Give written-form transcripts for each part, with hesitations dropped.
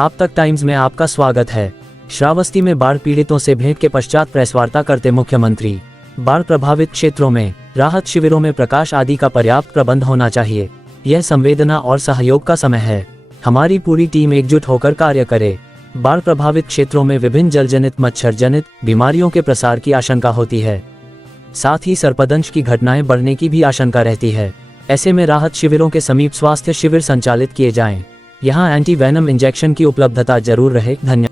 आप तक टाइम्स में आपका स्वागत है। श्रावस्ती में बाढ़ पीड़ितों से भेंट के पश्चात प्रेस वार्ता करते मुख्यमंत्री। बाढ़ प्रभावित क्षेत्रों में राहत शिविरों में प्रकाश आदि का पर्याप्त प्रबंध होना चाहिए। यह संवेदना और सहयोग का समय है। हमारी पूरी टीम एकजुट होकर कार्य करे। बाढ़ प्रभावित क्षेत्रों में विभिन्न जलजनित मच्छर जनित बीमारियों के प्रसार की आशंका होती है। साथ ही सर्पदंश की घटनाएं बढ़ने की भी आशंका रहती है। ऐसे में राहत शिविरों के समीप स्वास्थ्य शिविर संचालित किए जाएं। यहाँ एंटी वेनम इंजेक्शन की उपलब्धता जरूर रहे। धन्यवाद।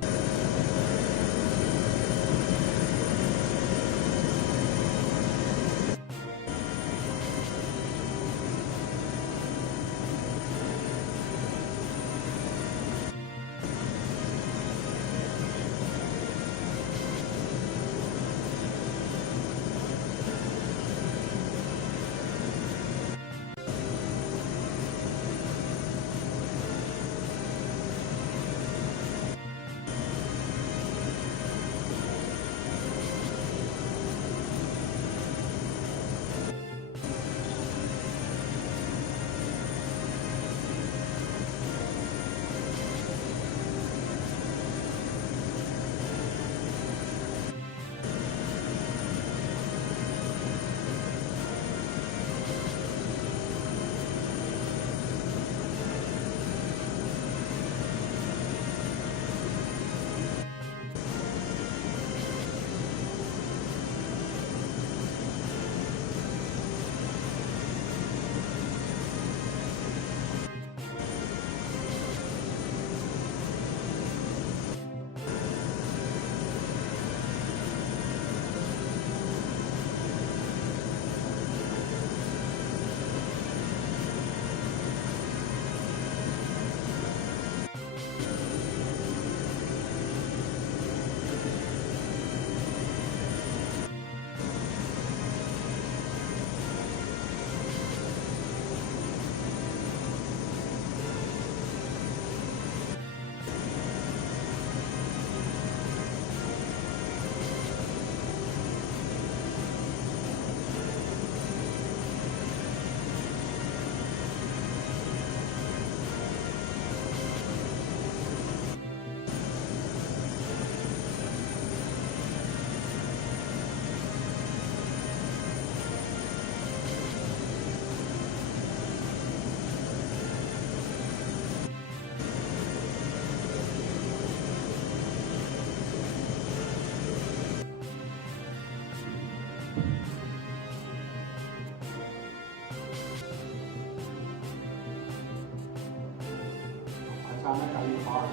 अचानक आई बाढ़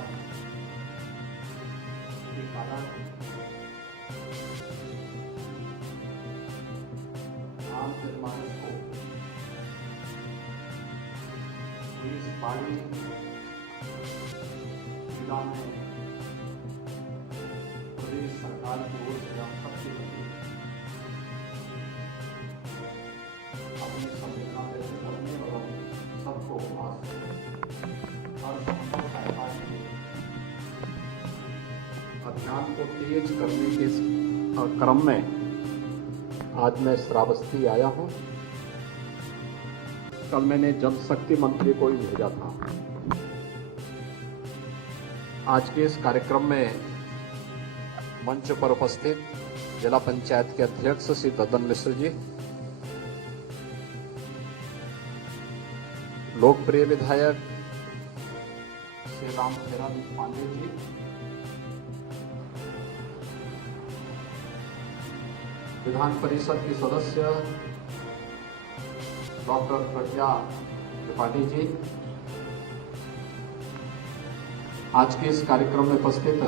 के कारण आम जनमानस को इस बाढ़ी जिला में प्रदेश सरकार की ओर से हम सबके प्रति अपनी संवेदना व्यक्त करने और सबको हर संभव सहायता के अभियान को तेज करने के क्रम में आज मैं श्रावस्ती आया हूं। कल मैंने जल शक्ति मंत्री को ही भेजा था। आज के इस कार्यक्रम में मंच पर उपस्थित जिला पंचायत के अध्यक्ष श्री ददन मिश्र जी, लोकप्रिय विधायक श्री राम पांडे जी, विधान परिषद के सदस्य डॉक्टर प्रज्ञा त्रिपाठी जी, आज के इस कार्यक्रम में उपस्थित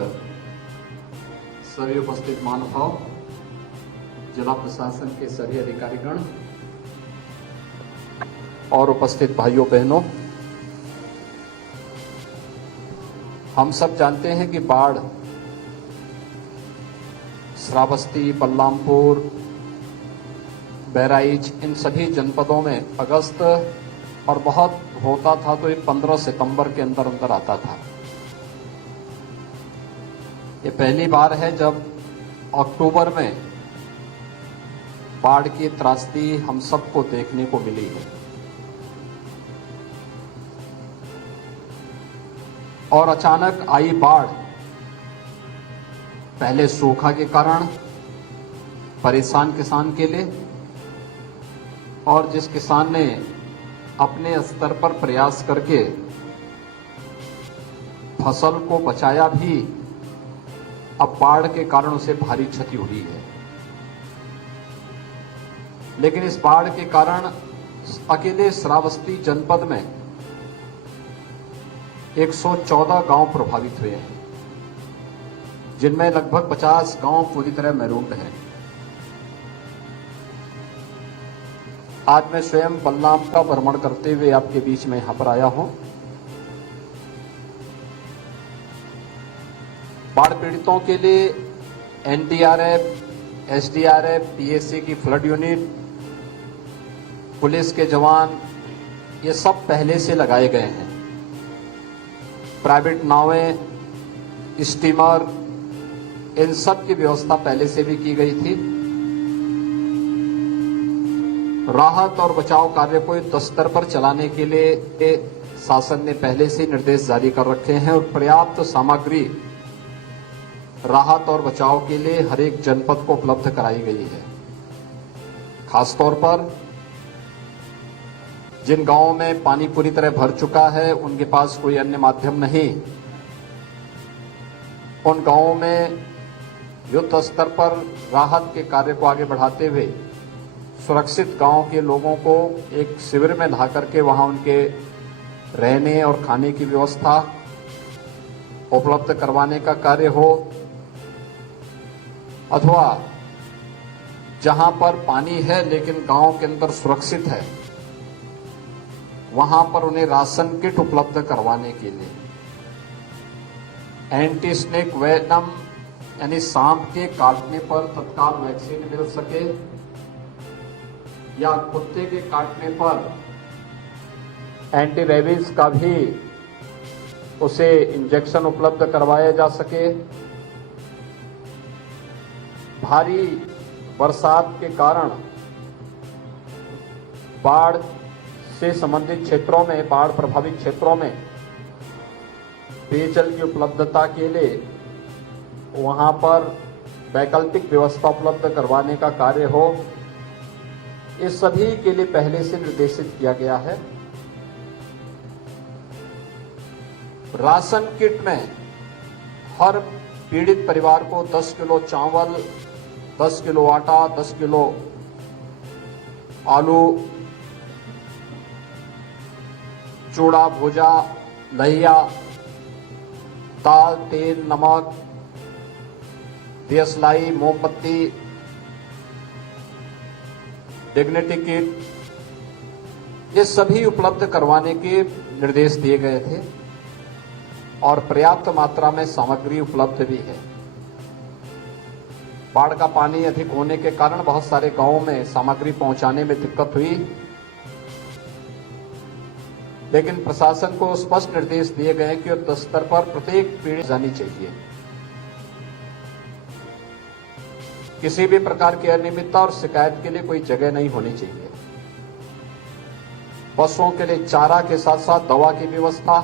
सभी उपस्थित महानुभाव, जिला प्रशासन के सभी अधिकारीगण और उपस्थित भाइयों बहनों, हम सब जानते हैं कि बाढ़ श्रावस्ती, बलरामपुर, बहराइच इन सभी जनपदों में अगस्त और बहुत होता था तो ये 15 सितंबर के अंदर अंदर आता था। ये पहली बार है जब अक्टूबर में बाढ़ की त्रासदी हम सबको देखने को मिली है। और अचानक आई बाढ़ पहले सूखा के कारण परेशान किसान के लिए, और जिस किसान ने अपने स्तर पर प्रयास करके फसल को बचाया भी, अब बाढ़ के कारण उसे भारी क्षति हुई है। लेकिन इस बाढ़ के कारण अकेले श्रावस्ती जनपद में 114 गांव प्रभावित हुए हैं, जिनमें लगभग 50 गांव पूरी तरह मैरून हैं। आज मैं स्वयं बलराम का भ्रमण करते हुए आपके बीच में यहां पर आया हूं। बाढ़ पीड़ितों के लिए एनडीआरएफ, एसडीआरएफ, पीएससी की फ्लड यूनिट, पुलिस के जवान, ये सब पहले से लगाए गए हैं। प्राइवेट नावें, स्टीमर, इन सब की व्यवस्था पहले से भी की गई थी। राहत और बचाव कार्य को युद्ध स्तर पर चलाने के लिए शासन ने पहले से निर्देश जारी कर रखे हैं और पर्याप्त सामग्री राहत और बचाव के लिए हर एक जनपद को उपलब्ध कराई गई है। खासतौर पर जिन गांवों में पानी पूरी तरह भर चुका है, उनके पास कोई अन्य माध्यम नहीं, उन गांवों में युद्ध स्तर पर राहत के कार्य को आगे बढ़ाते हुए सुरक्षित गांव के लोगों को एक शिविर में ला करके वहां उनके रहने और खाने की व्यवस्था उपलब्ध करवाने का कार्य हो, अथवा जहां पर पानी है लेकिन गांव के अंदर सुरक्षित है, वहां पर उन्हें राशन किट उपलब्ध करवाने के लिए एंटी स्नेक वेनम यानी सांप के काटने पर तत्काल वैक्सीन मिल सके, या कुत्ते के काटने पर एंटी रेबीज का भी उसे इंजेक्शन उपलब्ध करवाया जा सके। भारी बरसात के कारण बाढ़ से संबंधित क्षेत्रों में, बाढ़ प्रभावित क्षेत्रों में पेयजल की उपलब्धता के लिए वहां पर वैकल्पिक व्यवस्था उपलब्ध करवाने का कार्य हो, इस सभी के लिए पहले से निर्देशित किया गया है। राशन किट में हर पीड़ित परिवार को 10 किलो चावल, 10 किलो आटा, 10 किलो आलू, चूड़ा, भुजा, लहिया, दाल, तेल, नमक, दियसलाई, मोमबत्ती, डिग्निटी किट, ये सभी उपलब्ध करवाने के निर्देश दिए गए थे और पर्याप्त मात्रा में सामग्री उपलब्ध भी है। बाढ़ का पानी अधिक होने के कारण बहुत सारे गांवों में सामग्री पहुंचाने में दिक्कत हुई, लेकिन प्रशासन को स्पष्ट निर्देश दिए गए कि युद्ध स्तर पर प्रत्येक पीढ़ी जानी चाहिए। किसी भी प्रकार की अनियमितता और शिकायत के लिए कोई जगह नहीं होनी चाहिए। पशुओं के लिए चारा के साथ साथ दवा की व्यवस्था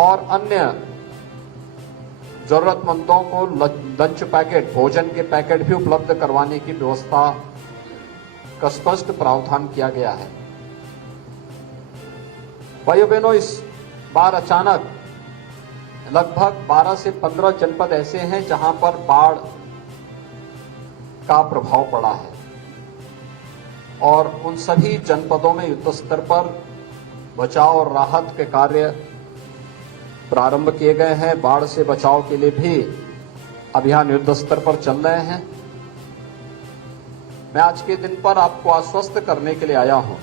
और अन्य जरूरतमंदों को लंच पैकेट, भोजन के पैकेट भी उपलब्ध करवाने की व्यवस्था का स्पष्ट प्रावधान किया गया है। भाइयों बहनों, इस बार अचानक लगभग 12 से 15 जनपद ऐसे हैं जहां पर बाढ़ का प्रभाव पड़ा है और उन सभी जनपदों में युद्ध स्तर पर बचाव और राहत के कार्य प्रारंभ किए गए हैं। बाढ़ से बचाव के लिए भी अभियान युद्ध स्तर पर चल रहे हैं। मैं आज के दिन पर आपको आश्वस्त करने के लिए आया हूं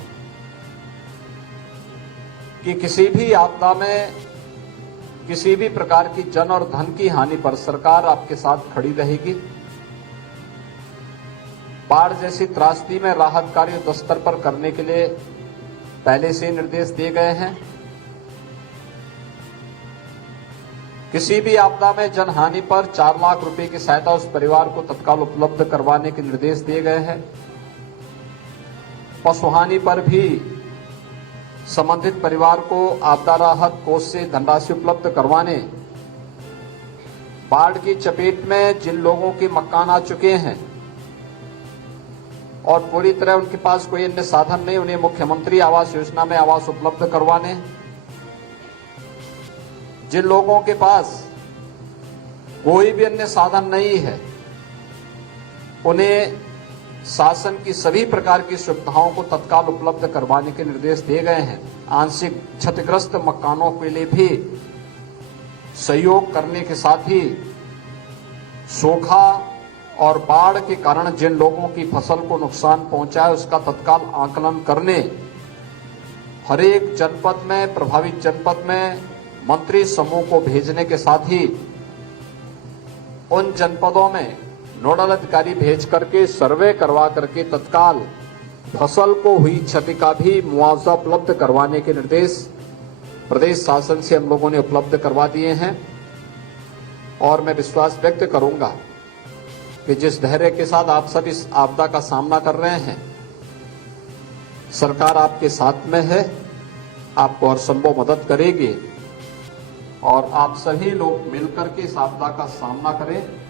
कि किसी भी आपदा में, किसी भी प्रकार की जन और धन की हानि पर सरकार आपके साथ खड़ी रहेगी। बाढ़ जैसी त्रासदी में राहत कार्य युद्ध स्तर पर करने के लिए पहले से निर्देश दिए गए हैं। किसी भी आपदा में जन हानि पर 4 लाख रुपए की सहायता उस परिवार को तत्काल उपलब्ध करवाने के निर्देश दिए गए हैं। पशुहानि पर भी संबंधित परिवार को आपदा राहत कोष से धनराशि उपलब्ध करवाने, बाढ़ की चपेट में जिन लोगों के मकान आ चुके हैं और पूरी तरह उनके पास कोई अन्य साधन नहीं, उन्हें मुख्यमंत्री आवास योजना में आवास उपलब्ध करवाने, जिन लोगों के पास कोई भी अन्य साधन नहीं है उन्हें शासन की सभी प्रकार की सुविधाओं को तत्काल उपलब्ध करवाने के निर्देश दिए गए हैं। आंशिक क्षतिग्रस्त मकानों के लिए भी सहयोग करने के साथ ही सूखा और बाढ़ के कारण जिन लोगों की फसल को नुकसान पहुंचा है उसका तत्काल आकलन करने, हर एक जनपद में, प्रभावित जनपद में मंत्री समूह को भेजने के साथ ही उन जनपदों में नोडल अधिकारी भेज करके सर्वे करवा करके तत्काल फसल को हुई क्षति का भी मुआवजा उपलब्ध करवाने के निर्देश प्रदेश शासन से हम लोगों ने उपलब्ध करवा दिए हैं। और मैं विश्वास व्यक्त करूंगा कि जिस धैर्य के साथ आप सब इस आपदा का सामना कर रहे हैं, सरकार आपके साथ में है, आपको हर संभव मदद करेगी और आप सभी लोग मिलकर के इस आपदा का सामना करें।